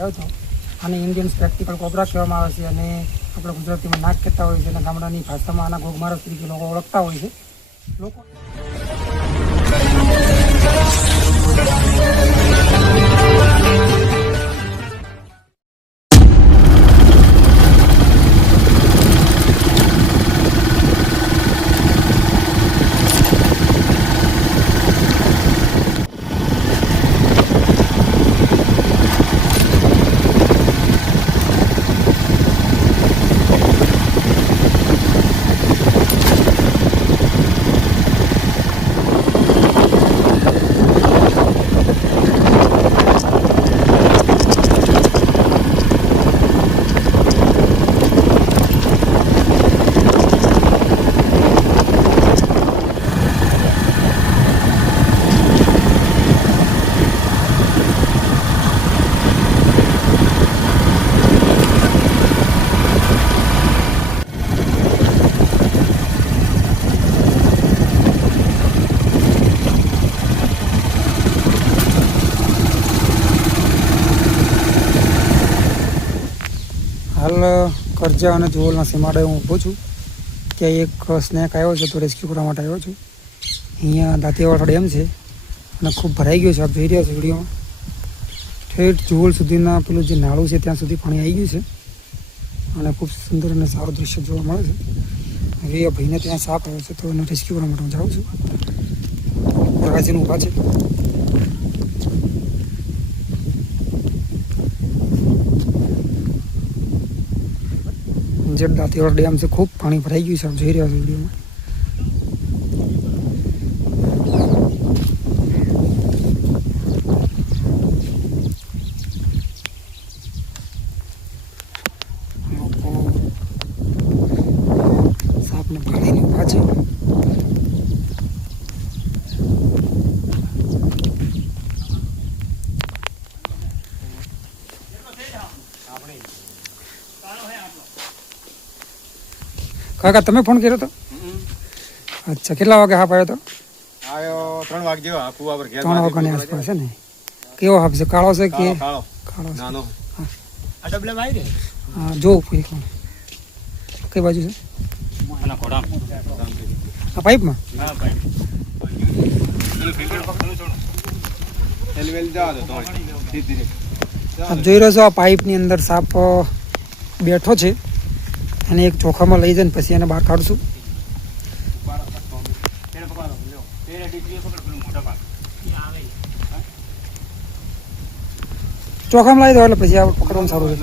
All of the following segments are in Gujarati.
આવ્યો છું. આને ઇન્ડિયન પ્રેક્ટિકલ કોબરા કહેવામાં આવે છે અને આપણે ગુજરાતીમાં નાક કહેતા હોય છે અને ગામડાની ભાષામાં આના ઘોઘમારસ તરીકે લોકો ઓળખતા હોય છે. લોકો કરજા અને જુવલના સીમાડે હું ઊભો છું. ત્યાં એક સ્નેક આવ્યો છે, તો રેસ્ક્યુ કરવા માટે આવ્યો છું. અહીંયા દાંતીવાડા ડેમ છે અને ખૂબ ભરાઈ ગયો છે, આપ જોઈ રહ્યા છો વિડીયોમાં. ઠેઠ જુવલ સુધીના પેલું જે નાળું છે, ત્યાં સુધી પાણી આવી ગયું છે. અને ખૂબ સુંદર અને સારું દૃશ્ય જોવા મળે છે. હવે એ ભાઈને ત્યાં સાપ આવ્યો છે, તો એને રેસ્ક્યુ કરવા માટે હું જાઉં છું. પ્રકાશજીને ઊભા છે. જે દાંતીવાડા ડેમ છે ખૂબ પાણી ભરાઈ ગયું છે આપ જોઈ રહ્યા વિડીયોમાં લોકો સાપને ભાળીને ઊભા છે કાકા તમે ફોન કર્યો હતો અચ્છા કેટલા વાગે હાપ આવ્યો હતો આયો ત્રણ વાગે જેવો આ કુવા પર ઘેર ત્રણ વાગ્યાની આસપાસ છે ને? કેવો હાપ છે? કાળો છે કે કાળો કાળો. છે? નાનો. આ ડબલે વાઈ રે? હા જોવું એક મિનિટ કઈ બાજુ છે? આના ઘોડા. આ પાઇપમાં? હા ભાઈ એલવેલ જવા દો તો સીધી આપ જોઈ રહ્યો છો આ પાઇપની અંદર સાપ અ, બેઠો છે. એને એક ચોખામાં લઈ જઈને પછી એને બહાર કાઢશું ચોખામાં લાવી દો એટલે પછી આ પકડવાનું સારું છે.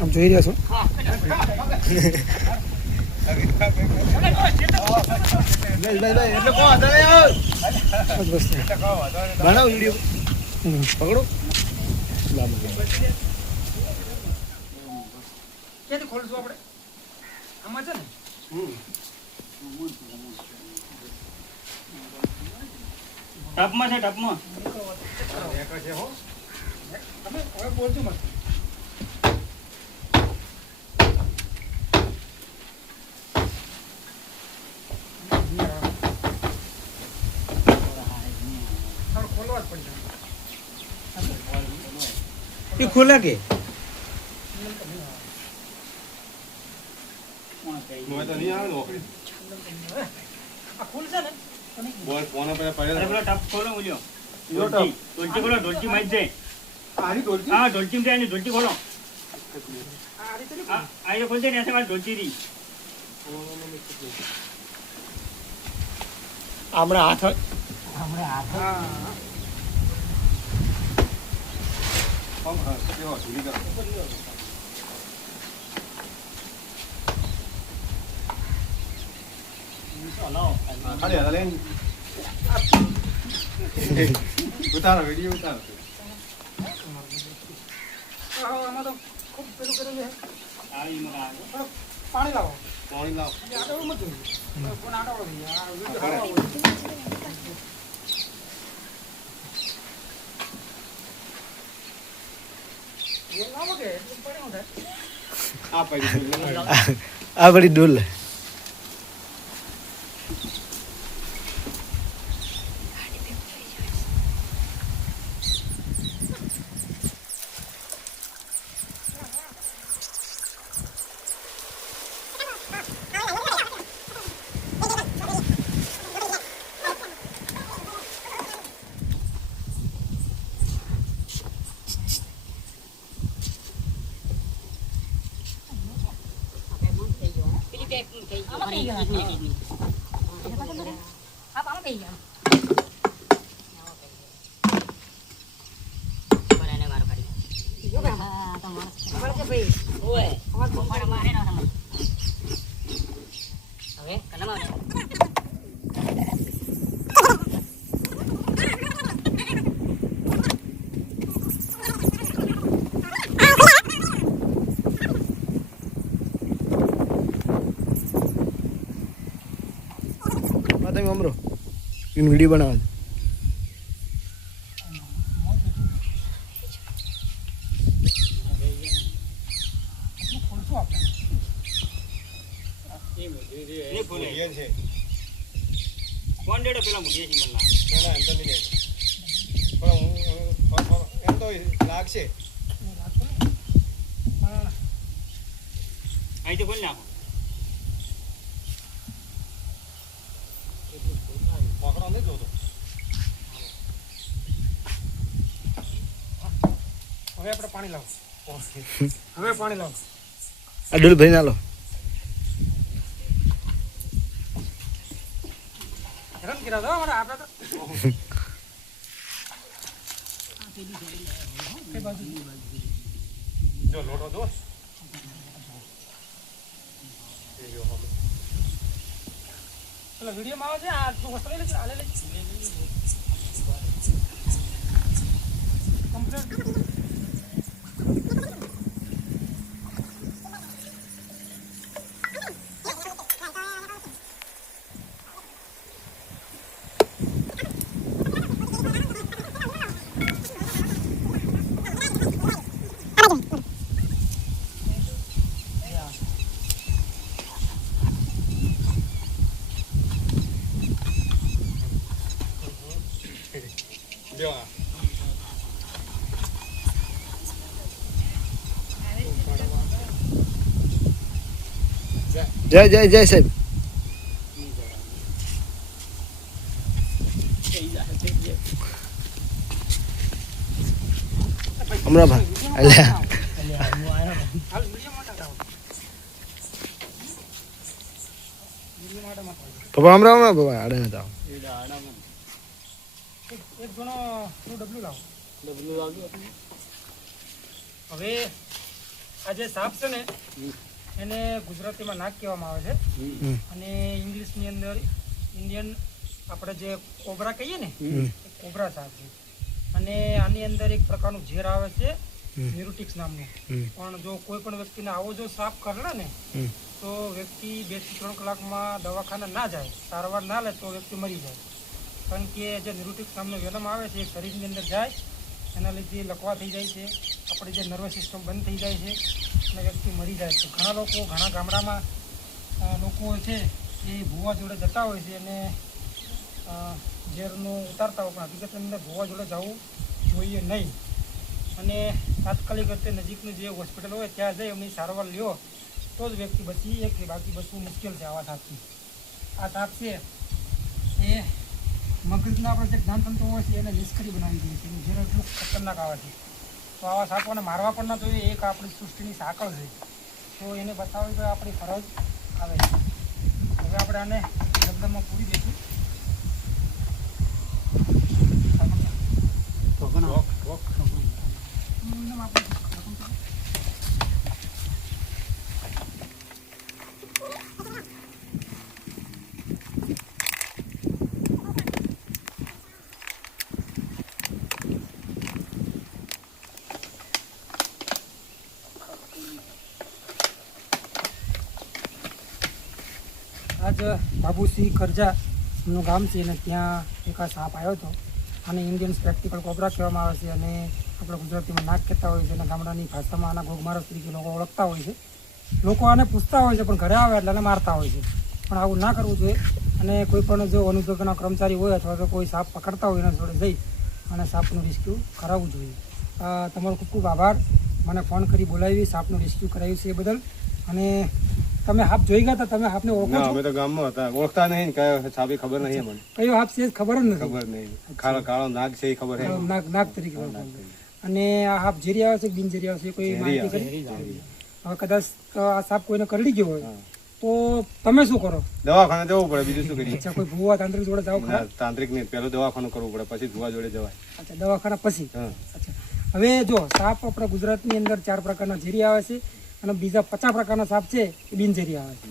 આમ જોઈ રહ્યા છો. પકડો. ખોલશું આપણે? આમાં છે ને? ટપમાં છે, ટપમાં. તમે હવે બોલજો મત ખોલવા જ પડશે. ખોલે કે? મોય તો નહીં આવે ને ઓકડી આ ખુલશે ને. બોલ ફોન પર અરે પડે પેલો ટપ ખોલો બોલ્યો. ઢોલકી ઢોલકી ખોલો ઢોલકી માઈ જાય આની ડોલકી હા ઢોલકી જાય ને ઢોલકી ખોલો. આ રીતે એ ને એસે મારી ઢોલકી રી હમણાં હાથ હા હાથ હા. કરો હા, ખાલી હાથ લઈને ઉતારો વિડિયો ઉતારો ખૂબ પેલું કરેલું છે પાણી લાવો પાણી લાવ આટલું મત. આટલો આ પડી ડોલ બેહી ગયો. આપ આમાં બેહી ગયો. જો ભાઈ, હા, તો માણસ છે. ખબર છે ભાઈ? અમાર બપોરે મારે ના સમજ. હવે કલમ આવે. હા તમે અમરો એનો વીડિયો બનાવવા કોણ ડેડો પેલા મૂકીએ છીએ મને એમ તો. પણ એમ તો લાગશે પણ અહીંથી ખોલી નાખો પકડો નહીં જોતો હવે આપણે પાણી લાવો હવે પાણી લાવો આ ડોલ ભરી ના લો જો લોટો દો. પેલો વિડીયોમાં આવે છે આ તું વસ્તુ લઈ લેજે લઈ કમ્પ્લીટ જો આ. જય જય જય સાહેબ હમણાં ભાઈ એટલે હાલ વીડિયો માટે લાવો વીડિયો માટે માં પપ્પા હમણાં હમણાં પપ્પા આડે નતા એક જણો તું ડબલું લાવો. હવે આ જે સાપ છે ને એને ગુજરાતીમાં નાક કહેવામાં આવે છે. અને ઇંગ્લિશની અંદર ઇન્ડિયન આપણે જે કોબરા કહીએ ને એ કોબરા સાપ છે. અને આની અંદર એક પ્રકારનું ઝેર આવે છે. ન્યુરોટિક્સ નામનું. પણ જો કોઈ પણ વ્યક્તિને આવો જો સાપ કરડે ને તો વ્યક્તિ બેથી ત્રણ કલાકમાં દવાખાને ના જાય સારવાર ના લે તો વ્યક્તિ મરી જાય. કારણ કે જે ન્યુરોટિક્સ નામનો વેનમ આવે છે એ શરીરની અંદર જાય, એના લીધે લકવા થઈ જાય છે, આપણી જે નર્વસ સિસ્ટમ બંધ થઈ જાય છે, અને વ્યક્તિ મરી જાય છે. ઘણા લોકો ઘણા ગામડામાં લોકો છે એ ભૂવા જોડે જતા હોય છે અને ઝેરનું ઉતારતા હોય, પણ હકીકતની અંદર ભૂવા જોડે જવું જોઈએ નહીં. અને તાત્કાલિક રીતે નજીકનું જે હોસ્પિટલ હોય ત્યાં જઈ એમની સારવાર લ્યો, તો જ વ્યક્તિ બચી એક બાકી બચવું મુશ્કેલ છે આવા સાપથી આ સાપ છે. એ મગજના આપણે જે જ્ઞાનતંતુ હોય છે એને નિષ્ક્રિય બનાવી દઈએ છીએ એનું એટલું ખતરનાક આવે છે તો આવા સાપોને મારવા પણ ન જોઈએ એક આપણી સૃષ્ટિની સાંકળ છે તો એને બતાવવી તો આપણી ફરજ આવે છે હવે આપણે આને લગ્નમાં પૂરી દઈશું આપણે બાબુસિંહ એમનું ગામ છે અને ત્યાં એક સાપ આવ્યો હતો. અને ઇન્ડિયન સ્પેક્ટિકલ કોબરા કહેવામાં આવે છે અને આપણે ગુજરાતીમાં નાક કહેતા હોય છે અને ગામડાની ભાષામાં આના ગોગમારસ તરીકે લોકો ઓળખતા હોય છે. લોકો આને પૂછતા હોય છે પણ ઘરે આવે એટલે આને મારતા હોય છે. પણ આવું ના કરવું જોઈએ અને કોઈ પણ જો અનુભવના કર્મચારી હોય અથવા તો કોઈ સાપ પકડતા હોય એના જોડે જઈ અને સાપનું રેસ્ક્યુ કરાવવું જોઈએ. તમારો ખૂબ ખૂબ આભાર. મને ફોન કરી બોલાવી, સાપનું રેસ્ક્યુ કરાવ્યું છે એ બદલ. અને તમે હાફ જોઈ ગયા તમે હાપને ઓળખો ના અમે તો ગામમાં હતા. ઓળખતા નહીં કયો સાબી ખબર નહીં અમને. કયો હાપ છે ખબર જ નથી. ખબર નહીં. કાળો કાળો નાગ છે એ ખબર છે નાગ નાગ તરીકે અને આ હાપ ઝેરી આવે છે બિન બિનઝેરી આવે છે કોઈ માહિતી હવે કદાચ આ સાપ કોઈને કરડી ગયો હોય તો તમે શું કરો? દવાખાને જવું પડે બીજું શું કરીએ? અચ્છા કોઈ ભૂવા તાંત્રિક જોડે જાવ ખરા? તાંત્રિક નહીં પહેલું દવાખાનું કરવું પડે પછી ભૂવા જોડે જવાય. અચ્છા દવાખાના પછી? અચ્છા. હવે જો સાપ આપણા ગુજરાતની અંદર ચાર પ્રકારના ઝેરી આવે છે. અને બીજા પચાસ પ્રકારના સાપ છે એ બિનઝેરી આવે છે.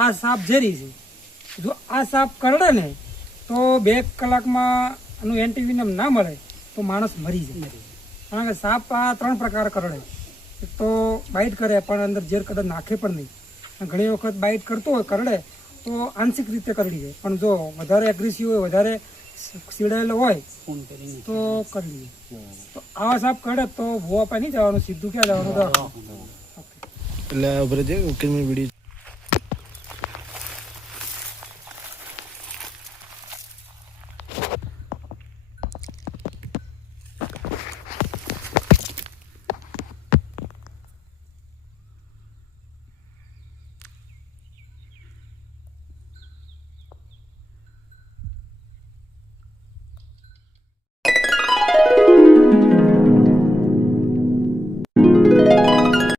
આ સાપ ઝેરી છે. જો આ સાપ કરડે ને તો બે કલાકમાં એનું એન્ટીવિનમ ના મળે તો માણસ મરી જાય. કારણ કે સાપ આ ત્રણ પ્રકાર કરડે. એક તો બાઇટ કરે પણ અંદર ઝેર કદાચ નાખે પણ નહીં. ઘણી વખત બાઇટ કરતો હોય કરડે તો આંશિક રીતે કરડી જાય. પણ જો વધારે એગ્રેસિવ હોય વધારે સીડાયેલો હોય તો કરડી જાય. તો આવા સાપ કરડે તો ભૂવા પાસે નહીં જવાનું સીધું ક્યાં જવાનું. એટલે ઉભરે છે ઉકેલની વીડિયો